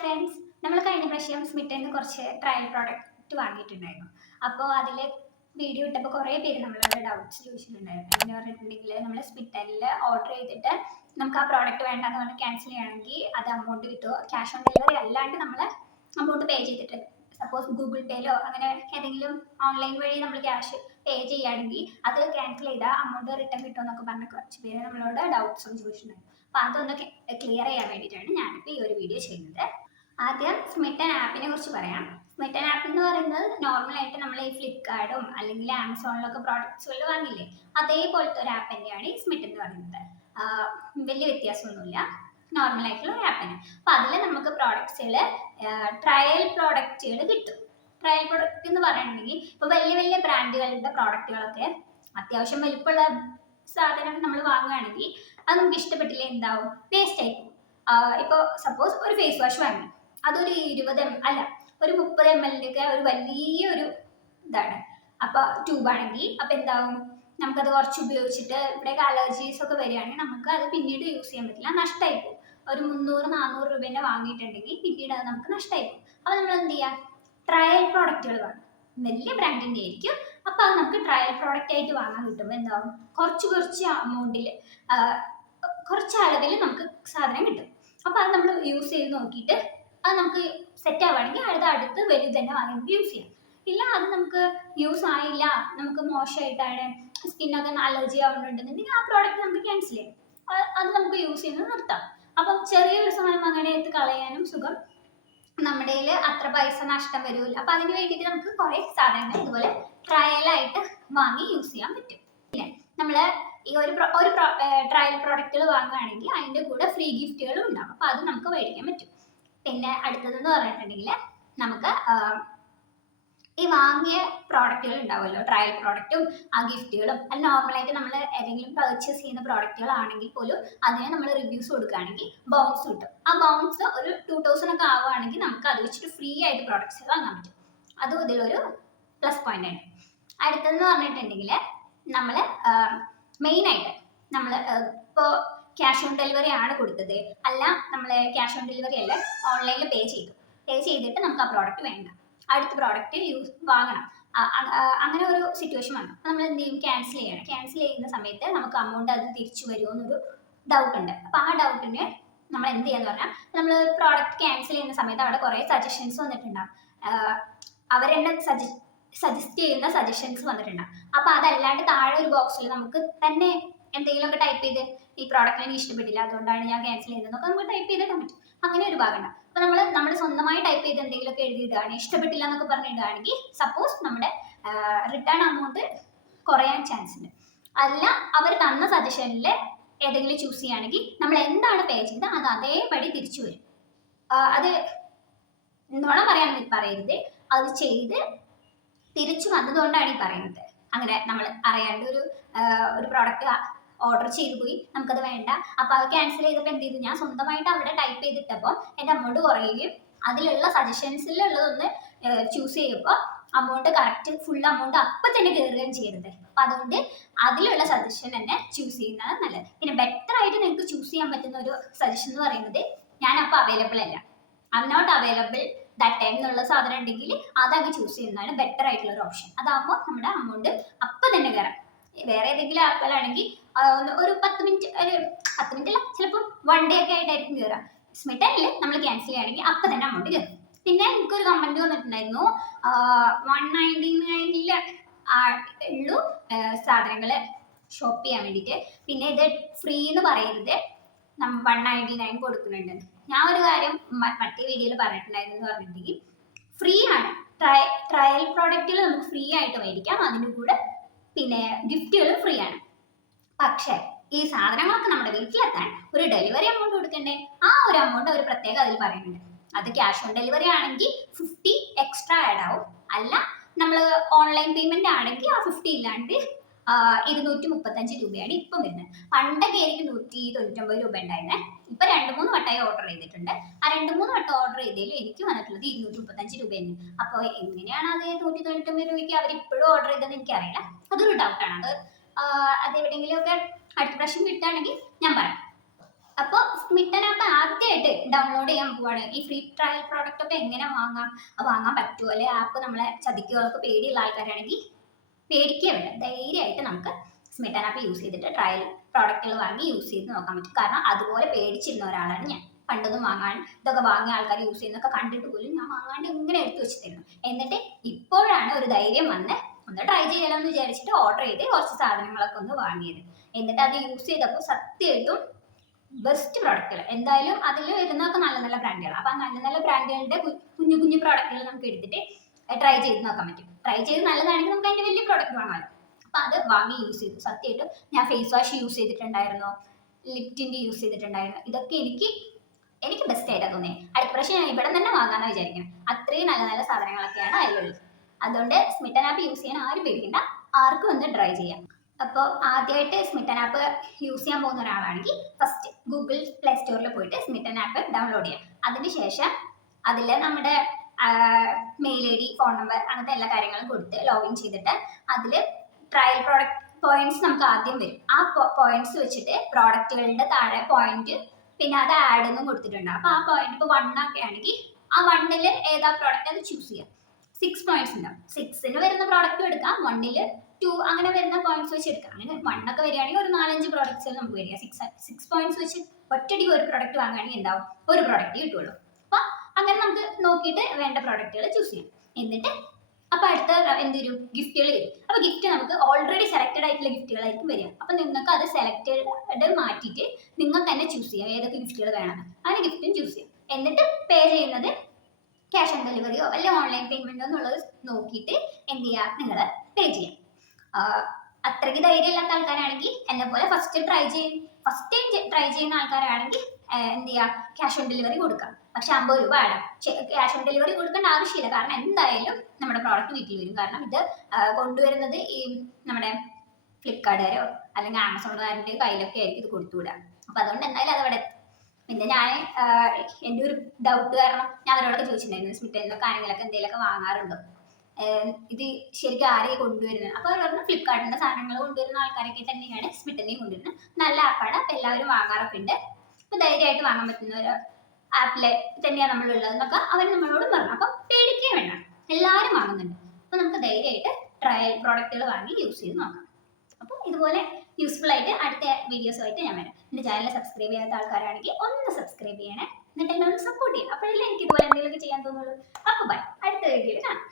Friends നമ്മൾ കഴിഞ്ഞ പ്രാവശ്യം സ്മിറ്റന്ന് കുറച്ച് ട്രയൽ പ്രോഡക്റ്റ് വാങ്ങിയിട്ടുണ്ടായിരുന്നു. അപ്പോൾ അതിൽ വീഡിയോ ഇട്ടപ്പോൾ കുറേ പേര് നമ്മളോട് ഡൗട്ട്സ് ചോദിച്ചിട്ടുണ്ടായിരുന്നു. എന്ന് പറഞ്ഞിട്ടുണ്ടെങ്കിൽ നമ്മൾ സ്മിറ്റനിൽ ഓർഡർ ചെയ്തിട്ട് നമുക്ക് ആ പ്രോഡക്റ്റ് വേണ്ടെന്ന് പറഞ്ഞ് ക്യാൻസൽ ചെയ്യുകയാണെങ്കിൽ അത് അമൗണ്ട് കിട്ടുമോ ക്യാഷ് ഓൺ ഡെലിവറി അല്ലാണ്ട് നമ്മൾ അമൗണ്ട് പേ ചെയ്തിട്ട് സപ്പോസ് ഗൂഗിൾ പേയിലോ അങ്ങനെ ഏതെങ്കിലും ഓൺലൈൻ വഴി നമ്മൾ ക്യാഷ് പേ ചെയ്യുകയാണെങ്കിൽ അത് ക്യാൻസൽ ചെയ്താൽ അമൗണ്ട് റിട്ടേൺ കിട്ടുമെന്നൊക്കെ പറഞ്ഞ കുറച്ച് പേര് നമ്മളോട് ഡൗട്ട്സ് ചോദിച്ചിട്ടുണ്ടായിരുന്നു. അപ്പോൾ അതൊന്ന് ക്ലിയർ ചെയ്യാൻ വേണ്ടിയിട്ടാണ് ഞാനിപ്പോൾ ഈ ഒരു വീഡിയോ ചെയ്യുന്നത്. ആദ്യം സ്മിറ്റൻ ആപ്പിനെ കുറിച്ച് പറയാം. സ്മിറ്റൻ ആപ്പ് എന്ന് പറയുന്നത് നോർമലായിട്ട് നമ്മൾ ഈ ഫ്ലിപ്കാർട്ടും അല്ലെങ്കിൽ ആമസോണിലൊക്കെ പ്രോഡക്റ്റ്സുകൾ വാങ്ങില്ലേ? അതേപോലത്തെ ഒരു ആപ്പ് തന്നെയാണ് ഈ സ്മിറ്റ് എന്ന് പറയുന്നത്. വലിയ വ്യത്യാസമൊന്നുമില്ല. നോർമൽ ആയിട്ടുള്ള ഒരു ആപ്പാണ് അപ്പോൾ അതിൽ നമുക്ക് പ്രോഡക്റ്റ്സുകൾ ട്രയൽ പ്രോഡക്റ്റുകൾ കിട്ടും. ട്രയൽ പ്രോഡക്റ്റ് എന്ന് പറയുന്നുണ്ടെങ്കിൽ ഇപ്പോൾ വലിയ വലിയ ബ്രാൻഡുകളുടെ പ്രോഡക്റ്റുകളൊക്കെ അത്യാവശ്യം വലിപ്പമുള്ള സാധനം നമ്മൾ വാങ്ങുകയാണെങ്കിൽ അത് നമുക്ക് ഇഷ്ടപ്പെട്ടില്ല എന്താവും? വേസ്റ്റ് ആയി പോകും ഇപ്പോൾ സപ്പോസ് ഒരു ഫേസ് വാഷ് വാങ്ങി. അതൊരു ഇരുപത് എം അല്ല ഒരു മുപ്പത് എം എല്ലിന്റെ ഒരു വലിയ ഒരു ഇതാണ് അപ്പോൾ ട്യൂബാണെങ്കിൽ അപ്പോൾ എന്താവും? നമുക്കത് കുറച്ച് ഉപയോഗിച്ചിട്ട് ഇവിടെയൊക്കെ അലർജീസ് ഒക്കെ വരികയാണെങ്കിൽ നമുക്ക് അത് പിന്നീട് യൂസ് ചെയ്യാൻ പറ്റില്ല നഷ്ടമായി പോകും. ഒരു മുന്നൂറ് നാനൂറ് രൂപേന്റെ വാങ്ങിയിട്ടുണ്ടെങ്കിൽ പിന്നീട് അത് നമുക്ക് നഷ്ടമായി പോകും. അപ്പോൾ നമ്മൾ എന്ത് ചെയ്യുക ട്രയൽ പ്രോഡക്റ്റുകൾ വാങ്ങും. വലിയ ബ്രാൻഡിന്റെ ആയിരിക്കും. അപ്പോൾ അത് നമുക്ക് ട്രയൽ പ്രോഡക്റ്റ് ആയിട്ട് വാങ്ങാൻ കിട്ടുമ്പോൾ എന്താവും? കുറച്ച് കുറച്ച് അമൗണ്ടിൽ കുറച്ച് അളവിൽ നമുക്ക് സാധനം കിട്ടും. അപ്പോൾ അത് നമ്മൾ യൂസ് ചെയ്ത് നോക്കിയിട്ട് അത് നമുക്ക് സെറ്റ് ആവുകയാണെങ്കിൽ അടുത്ത അടുത്ത് വലുത് തന്നെ വാങ്ങി യൂസ് ചെയ്യാം. ഇല്ല അത് നമുക്ക് യൂസ് ആയില്ല നമുക്ക് മോശമായിട്ടാണ് സ്കിന്നൊക്കെ അലർജി ആവുന്നുണ്ടെന്നുണ്ടെങ്കിൽ ആ പ്രോഡക്റ്റ് നമുക്ക് ക്യാൻസൽ ചെയ്യാം. അത് നമുക്ക് യൂസ് ചെയ്യുന്നത് നിർത്താം. അപ്പം ചെറിയൊരു സാധനം അങ്ങനെ എടുത്ത് കളയാനും സുഖം. നമ്മുടെ അത്ര പൈസ നഷ്ടം വരില്ല. അപ്പം അതിന് വേണ്ടിയിട്ട് നമുക്ക് കുറേ സാധനങ്ങൾ ഇതുപോലെ ട്രയലായിട്ട് വാങ്ങി യൂസ് ചെയ്യാൻ പറ്റും. ഇല്ലേ? നമ്മൾ ഈ ഒരു ഒരു ട്രയൽ പ്രോഡക്റ്റുകൾ വാങ്ങുകയാണെങ്കിൽ അതിന്റെ കൂടെ ഫ്രീ ഗിഫ്റ്റുകളും ഉണ്ടാകും അപ്പോൾ അത് നമുക്ക് മേടിക്കാൻ പറ്റും. പിന്നെ അടുത്തതെന്ന് പറഞ്ഞിട്ടുണ്ടെങ്കിൽ നമുക്ക് ഈ വാങ്ങിയ പ്രോഡക്റ്റുകൾ ഉണ്ടാവുമല്ലോ. ട്രയൽ പ്രോഡക്റ്റും ആ ഗിഫ്റ്റുകളും അത് നോർമലായിട്ട് നമ്മൾ ഏതെങ്കിലും പർച്ചേസ് ചെയ്യുന്ന പ്രോഡക്റ്റുകളാണെങ്കിൽ പോലും അതിന് നമ്മൾ റിവ്യൂസ് കൊടുക്കുകയാണെങ്കിൽ ബൗൺസ് കിട്ടും. ആ ബൗൺസ് ഒരു ടു തൗസൻഡ് ഒക്കെ ആവുകയാണെങ്കിൽ നമുക്ക് അത് വെച്ചിട്ട് ഫ്രീ ആയിട്ട് പ്രോഡക്റ്റ്സ് വാങ്ങാൻ പറ്റും. അതും ഇതിലൊരു പ്ലസ് പോയിന്റ് ആണ്. അടുത്തതെന്ന് പറഞ്ഞിട്ടുണ്ടെങ്കിൽ നമ്മൾ മെയിനായിട്ട് നമ്മൾ ഇപ്പോൾ ക്യാഷ് ഓൺ ഡെലിവറി ആണ് കൊടുത്തത്. അല്ല നമ്മൾ ക്യാഷ് ഓൺ ഡെലിവറി അല്ല ഓൺലൈനിൽ പേ ചെയ്തു. പേ ചെയ്തിട്ട് നമുക്ക് ആ പ്രോഡക്റ്റ് വേണ്ട. അടുത്ത പ്രോഡക്റ്റ് യൂസ് വാങ്ങണം. അങ്ങനെ ഒരു സിറ്റുവേഷൻ വന്നു. നമ്മൾ എന്ത് ചെയ്യും? ക്യാൻസൽ ചെയ്യണം. ക്യാൻസൽ ചെയ്യുന്ന സമയത്ത് നമുക്ക് അമൗണ്ട് അത് തിരിച്ചു വരുമോ എന്നൊരു ഡൗട്ട് ഉണ്ട്. അപ്പോൾ ആ ഡൗട്ടിന് നമ്മൾ എന്ത് ചെയ്യാന്ന് പറഞ്ഞാൽ നമ്മൾ പ്രോഡക്റ്റ് ക്യാൻസൽ ചെയ്യുന്ന സമയത്ത് അവിടെ കുറേ സജഷൻസ് വന്നിട്ടുണ്ടാവും. ആഹ് അവരെന്നെ സജ സജസ്റ്റ് ചെയ്യുന്ന സജഷൻസ് വന്നിട്ടുണ്ടാവും. അപ്പോൾ അതല്ലാണ്ട് താഴെ ഒരു ബോക്സിൽ നമുക്ക് തന്നെ എന്തെങ്കിലുമൊക്കെ ടൈപ്പ് ചെയ്ത് ഈ പ്രോഡക്റ്റ് എനിക്ക് ഇഷ്ടപ്പെട്ടില്ല. അതുകൊണ്ടാണ് ഞാൻ ക്യാൻസൽ ചെയ്യുന്നതൊക്കെ നമുക്ക് ടൈപ്പ് ചെയ്തിടാൻ പറ്റും അങ്ങനെ ഒരു ഭാഗമുണ്ട് അപ്പോൾ നമ്മൾ നമ്മൾ സ്വന്തമായി ടൈപ്പ് ചെയ്ത് എന്തെങ്കിലുമൊക്കെ എഴുതിയിടുകയാണ് ഇഷ്ടപ്പെട്ടില്ല എന്നൊക്കെ പറഞ്ഞിടുകയാണെങ്കിൽ സപ്പോസ് നമ്മുടെ റിട്ടേൺ അമൗണ്ട് കുറയാൻ ചാൻസ് ഉണ്ട്. അല്ല അവർ തന്ന സജഷനിൽ ഏതെങ്കിലും ചൂസ് ചെയ്യുകയാണെങ്കിൽ നമ്മൾ എന്താണ് പേ ചെയ്തത്? അത് അതേപടി തിരിച്ചു വരും. അത് നുണ പറയാൻ പറയരുത്. അത് ചെയ്ത് തിരിച്ചു വന്നതുകൊണ്ടാണ് ഈ പറയുന്നത്. അങ്ങനെ നമ്മൾ അറിയാണ്ട് ഒരു ഒരു പ്രോഡക്റ്റ് ഓർഡർ ചെയ്തു പോയി. നമുക്കത് വേണ്ട. അപ്പൊ അത് ക്യാൻസൽ ചെയ്തപ്പോൾ എന്ത് ചെയ്തു? ഞാൻ സ്വന്തമായിട്ട് അവിടെ ടൈപ്പ് ചെയ്തിട്ടപ്പോൾ എന്റെ അമൗണ്ട് കുറയുകയും അതിലുള്ള സജഷൻസിലുള്ളതൊന്ന് ചൂസ് ചെയ്യുമ്പോൾ അമൗണ്ട് കറക്റ്റ് ഫുൾ അമൗണ്ട് അപ്പൊ തന്നെ കയറുകയും ചെയ്യരുത് അപ്പൊ അതുകൊണ്ട് അതിലുള്ള സജഷൻ തന്നെ ചൂസ് ചെയ്യുന്നതാണ് നല്ലത്. പിന്നെ ബെറ്റർ ആയിട്ട് നിങ്ങൾക്ക് ചൂസ് ചെയ്യാൻ പറ്റുന്ന ഒരു സജഷൻ എന്ന് പറയുന്നത് ഞാൻ അപ്പൊ അവൈലബിൾ അല്ല. I am not available that time എന്നുള്ള സാധനം ഉണ്ടെങ്കിൽ അതങ്ങ് ചൂസ് ചെയ്യുന്നതാണ് ബെറ്റർ ആയിട്ടുള്ള ഒരു ഓപ്ഷൻ അതാകുമ്പോൾ നമ്മുടെ അമൗണ്ട് അപ്പൊ തന്നെ കയറാം വേറെ ഏതെങ്കിലും ആപ്പിലാണെങ്കിൽ ഒരു പത്ത് മിനിറ്റ് ഒരു പത്ത് മിനിറ്റ് അല്ല ചിലപ്പോൾ വൺ ഡേ ഒക്കെ ആയിട്ടായിരിക്കും കയറുക സ്മിറ്റനിൽ നമ്മൾ ക്യാൻസൽ ചെയ്യുകയാണെങ്കിൽ അപ്പം തന്നെ അമൗണ്ട് കയറും പിന്നെ എനിക്കൊരു കമന്റ് വന്നിട്ടുണ്ടായിരുന്നു. വൺ നയന്റി നയനിൽ ഉള്ളൂ സാധനങ്ങൾ ഷോപ്പ് ചെയ്യാൻ വേണ്ടിയിട്ട്. പിന്നെ ഇത് ഫ്രീ എന്ന് നമ്മൾ വൺ നയന്റി നയൻ കൊടുക്കുന്നുണ്ട്. ഞാൻ ഒരു കാര്യം മറ്റേ വീഡിയോയിൽ പറഞ്ഞിട്ടുണ്ടായിരുന്നു എന്ന് പറഞ്ഞിട്ടുണ്ടെങ്കിൽ ഫ്രീ ആണ്. ട്രയൽ പ്രോഡക്റ്റുകൾ നമുക്ക് ഫ്രീ ആയിട്ട് മേടിക്കാം. അതിന്റെ കൂടെ പിന്നെ ഗിഫ്റ്റുകളും ഫ്രീ ആണ്. പക്ഷേ ഈ സാധനങ്ങളൊക്കെ നമ്മുടെ വീട്ടിലെത്താൻ ഒരു ഡെലിവറി എമൗണ്ട് കൊടുക്കണ്ടേ? ആ ഒരു എമൗണ്ട് അവർ പ്രത്യേകം അതിൽ പറയുന്നുണ്ട്. അത് ക്യാഷ് ഓൺ ഡെലിവറി ആണെങ്കിൽ ഫിഫ്റ്റി എക്സ്ട്രാ ആഡ് ആവും. അല്ല നമ്മൾ ഓൺലൈൻ പേയ്മെന്റ് ആണെങ്കിൽ ആ ഫിഫ്റ്റി ഇല്ലാണ്ട് ഇരുന്നൂറ്റി മുപ്പത്തഞ്ച് രൂപയാണ് ഇപ്പം വരുന്നത്. പണ്ടൊക്കെ എനിക്ക് നൂറ്റി തൊണ്ണൂറ്റൊമ്പത് രൂപ ഉണ്ടായിരുന്നേ. ഇപ്പൊ രണ്ട് മൂന്ന് വട്ടമായി ഓർഡർ ചെയ്തിട്ടുണ്ട്. ആ രണ്ട് മൂന്ന് വട്ടം ഓർഡർ ചെയ്തതിൽ എനിക്ക് വന്നിട്ടുള്ളത് ഇരുന്നൂറ്റി മുപ്പത്തഞ്ച് രൂപയാണ്. അപ്പോൾ എങ്ങനെയാണ് അത് നൂറ്റി തൊണ്ണൂറ്റൊമ്പത് രൂപയ്ക്ക് അവർ ഇപ്പോഴും ഓർഡർ ചെയ്തതെന്ന് എനിക്കറിയില്ല. അതൊരു ഡൗട്ടാണ് അത് ആ, ഒക്കെ എവിടെയെങ്കിലുമൊക്കെ അടുത്ത പ്രാവശ്യം കിട്ടുകയാണെങ്കിൽ ഞാൻ പറയാം. അപ്പോൾ സ്മിട്ടൻ ആപ്പ് ആദ്യമായിട്ട് ഡൗൺലോഡ് ചെയ്യാൻ പോവാണ്. ഈ ഫ്രീ ട്രയൽ പ്രോഡക്റ്റ് ഒക്കെ എങ്ങനെ വാങ്ങാം? വാങ്ങാൻ പറ്റുമോ? അല്ലെ? ആപ്പ് നമ്മളെ ചതിക്കുകയൊക്കെ പേടിയുള്ള ആൾക്കാരാണെങ്കിൽ പേടിക്കുക വേണ്ട. ധൈര്യമായിട്ട് നമുക്ക് സ്മിട്ടൻ ആപ്പ് യൂസ് ചെയ്തിട്ട് ട്രയൽ പ്രോഡക്റ്റുകൾ വാങ്ങി യൂസ് ചെയ്ത് നോക്കാൻ പറ്റും. കാരണം അതുപോലെ പേടിച്ചിരുന്ന ഒരാളാണ് ഞാൻ. പണ്ടൊന്നും വാങ്ങാൻ ഇതൊക്കെ വാങ്ങിയ ആൾക്കാർ യൂസ് ചെയ്യുന്നൊക്കെ കണ്ടിട്ട് പോലും ഞാൻ വാങ്ങാണ്ട് ഇങ്ങനെ എടുത്തു വെച്ചിരുന്നു എന്നിട്ട് ഇപ്പോഴാണ് ഒരു ധൈര്യം വന്ന് ഒന്ന് ട്രൈ ചെയ്യാമെന്ന് വിചാരിച്ചിട്ട് ഓർഡർ ചെയ്ത് കുറച്ച് സാധനങ്ങളൊക്കെ ഒന്ന് വാങ്ങിയത്. എന്നിട്ട് അത് യൂസ് ചെയ്തപ്പോൾ സത്യമായിട്ടും ബെസ്റ്റ് പ്രോഡക്റ്റുകൾ എന്തായാലും അതിൽ വരുന്നതൊക്കെ നല്ല നല്ല ബ്രാൻഡുകൾ അപ്പം നല്ല നല്ല ബ്രാൻഡുകളുടെ കുഞ്ഞു കുഞ്ഞു പ്രോഡക്റ്റുകൾ നമുക്ക് എടുത്തിട്ട് ട്രൈ ചെയ്ത് നോക്കാൻ പറ്റും. ട്രൈ ചെയ്ത് നല്ലതാണെങ്കിൽ നമുക്ക് അതിന്റെ വലിയ പ്രോഡക്റ്റ് വാങ്ങാമല്ലോ അപ്പം അത് വാങ്ങി യൂസ് ചെയ്തു. സത്യമായിട്ടും ഞാൻ ഫേസ് വാഷ് യൂസ് ചെയ്തിട്ടുണ്ടായിരുന്നു. ലിപ്റ്റിന്റെ യൂസ് ചെയ്തിട്ടുണ്ടായിരുന്നു. ഇതൊക്കെ എനിക്ക് എനിക്ക് ബെസ്റ്റ് ആയിട്ടാണ് തോന്നിയത് അടുത്ത പ്രാവശ്യം ഞാൻ ഇവിടെ തന്നെ വാങ്ങാമെന്ന് വിചാരിക്കണം. അത്രയും നല്ല നല്ല സാധനങ്ങളൊക്കെയാണ് അതിലുള്ളത്. അതുകൊണ്ട് സ്മിറ്റൻ ആപ്പ് യൂസ് ചെയ്യാൻ ആരും പേടിക്കണ്ട. ആർക്കും ഒന്ന് ട്രൈ ചെയ്യാം. അപ്പോൾ ആദ്യമായിട്ട് സ്മിറ്റൻ ആപ്പ് യൂസ് ചെയ്യാൻ പോകുന്ന ഒരാളാണെങ്കിൽ ഫസ്റ്റ് ഗൂഗിൾ പ്ലേ സ്റ്റോറിൽ പോയിട്ട് സ്മിറ്റൻ ആപ്പ് ഡൗൺലോഡ് ചെയ്യാം. അതിനുശേഷം അതിൽ നമ്മുടെ mail I D phone number അങ്ങനത്തെ എല്ലാ കാര്യങ്ങളും കൊടുത്ത് ലോഗിൻ ചെയ്തിട്ട് അതിൽ ട്രയൽ പ്രോഡക്റ്റ് പോയിന്റ്സ് നമുക്ക് ആദ്യം വരും. ആ പോയിന്റ്സ് വെച്ചിട്ട് പ്രോഡക്റ്റുകളുടെ താഴെ പോയിന്റ് പിന്നെ അത് ആഡ് എന്നും കൊടുത്തിട്ടുണ്ട്. അപ്പോൾ ആ പോയിന്റ് ഇപ്പോൾ വൺ ഒക്കെ ആണെങ്കിൽ ആ വണ്ണിൽ ഏതാ പ്രോഡക്റ്റ് അത് ചൂസ് ചെയ്യാം. സിക്സ് പോയിന്റ്സ് ഉണ്ടാവും സിക്സിന് വരുന്ന പ്രോഡക്റ്റ് എടുക്കാം. വണ്ണിൽ ടു അങ്ങനെ വരുന്ന പോയിന്റ്സ് വെച്ച് എടുക്കാം. അങ്ങനെ വണ്ണൊക്കെ വരികയാണെങ്കിൽ ഒരു നാലഞ്ച് പ്രോഡക്റ്റ്സ് നമുക്ക് വരിക. സിക്സ് സിക്സ് പോയിന്റ്സ് വെച്ച് ഒറ്റടി ഒരു പ്രോഡക്റ്റ് വാങ്ങുകയാണെങ്കിൽ ഉണ്ടാവും ഒരു പ്രോഡക്റ്റ് കിട്ടുള്ളൂ അപ്പം അങ്ങനെ നമുക്ക് നോക്കിയിട്ട് വേണ്ട പ്രോഡക്റ്റുകൾ ചൂസ് ചെയ്യാം. എന്നിട്ട് അപ്പൊ അടുത്ത എന്ത് വരും? ഗിഫ്റ്റുകൾ വരും. അപ്പൊ ഗിഫ്റ്റ് നമുക്ക് ഓൾറെഡി സെലക്റ്റഡ് ആയിട്ടുള്ള ഗിഫ്റ്റുകളായിരിക്കും വരിക. അപ്പൊ നിങ്ങൾക്ക് അത് സെലക്റ്റഡ് മാറ്റിയിട്ട് നിങ്ങൾക്ക് തന്നെ ചൂസ് ചെയ്യാം. ഏതൊക്കെ ഗിഫ്റ്റുകൾ വേണം അങ്ങനെ ഗിഫ്റ്റും ചൂസ് ചെയ്യാം. എന്നിട്ട് പേ ചെയ്യുന്നത് ക്യാഷ് ഓൺ ഡെലിവറിയോ അല്ലെ ഓൺലൈൻ പേയ്മെന്റോ എന്നുള്ളത് നോക്കിയിട്ട് എന്ത് ചെയ്യുക നിങ്ങൾ പേ ചെയ്യാം. അത്രയ്ക്ക് ധൈര്യമില്ലാത്ത ആൾക്കാരാണെങ്കിൽ എന്നെ പോലെ ഫസ്റ്റ് ട്രൈ ചെയ്യും ഫസ്റ്റ് ടൈം ട്രൈ ചെയ്യുന്ന ആൾക്കാരാണെങ്കിൽ എന്ത് ചെയ്യുക ക്യാഷ് ഓൺ ഡെലിവറി കൊടുക്കാം. പക്ഷെ അമ്പത് രൂപ വേണം ക്യാഷ് ഓൺ ഡെലിവറി കൊടുക്കേണ്ട ആവശ്യമില്ല. കാരണം എന്തായാലും നമ്മുടെ പ്രോഡക്റ്റ് വീട്ടിൽ വരും. കാരണം ഇത് കൊണ്ടുവരുന്നത് ഈ നമ്മുടെ ഫ്ലിപ്കാർട്ടുകാരോ അല്ലെങ്കിൽ ആമസോണുകാരന്റെ കയ്യിലൊക്കെ ആയിരിക്കും ഇത് കൊടുത്തുവിടുക. അപ്പൊ അതുകൊണ്ട് എന്തായാലും അത് അവിടെ. പിന്നെ ഞാൻ എന്റെ ഒരു ഡൗട്ട് കാരണം ഞാൻ അവരോടൊക്കെ ചോദിച്ചിട്ടുണ്ടായിരുന്നു സ്മിറ്റലിലൊക്കെ ആരെങ്കിലൊക്കെ എന്തെങ്കിലുമൊക്കെ വാങ്ങാറുണ്ടോ? ഇത് ശരിക്കും ആരെയും കൊണ്ടുവരുന്നത്? അപ്പോൾ അവർ പറഞ്ഞു ഫ്ലിപ്കാർട്ടിന്റെ സാധനങ്ങൾ കൊണ്ടുവരുന്ന ആൾക്കാരൊക്കെ തന്നെയാണ് സ്മിറ്റലിനെയും കൊണ്ടുവരുന്നത്. നല്ല ആപ്പാണ് അപ്പം എല്ലാവരും വാങ്ങാറൊക്കെ ഉണ്ട്. അപ്പോൾ ധൈര്യമായിട്ട് വാങ്ങാൻ പറ്റുന്ന ഒരു ആപ്പിലെ തന്നെയാണ് നമ്മളുള്ളതെന്നൊക്കെ അവർ നമ്മളോട് പറഞ്ഞു. അപ്പം പേടിക്കുകയും വേണ്ട എല്ലാവരും വാങ്ങുന്നുണ്ട്. അപ്പോൾ നമുക്ക് ധൈര്യമായിട്ട് ട്രയൽ പ്രോഡക്റ്റുകൾ വാങ്ങി യൂസ് ചെയ്ത് നോക്കാം. അപ്പോൾ ഇതുപോലെ യൂസ്ഫുൾ ആയിട്ട് അടുത്ത വീഡിയോസുമായിട്ട് ഞാൻ വരാം. എന്റെ ചാനൽ സബ്സ്ക്രൈബ് ചെയ്യാത്ത ആൾക്കാരാണെങ്കിൽ ഒന്ന് സബ്സ്ക്രൈബ് ചെയ്യണേ. എന്നിട്ട് എന്നെ ഒന്ന് സപ്പോർട്ട് ചെയ്യണം അപ്പോഴല്ലേ എനിക്ക് ഇതുപോലെ എന്തെങ്കിലുമൊക്കെ ചെയ്യാൻ തോന്നുള്ളൂ. അപ്പോൾ ബൈ അടുത്ത വീഡിയോയിൽ കാണാം.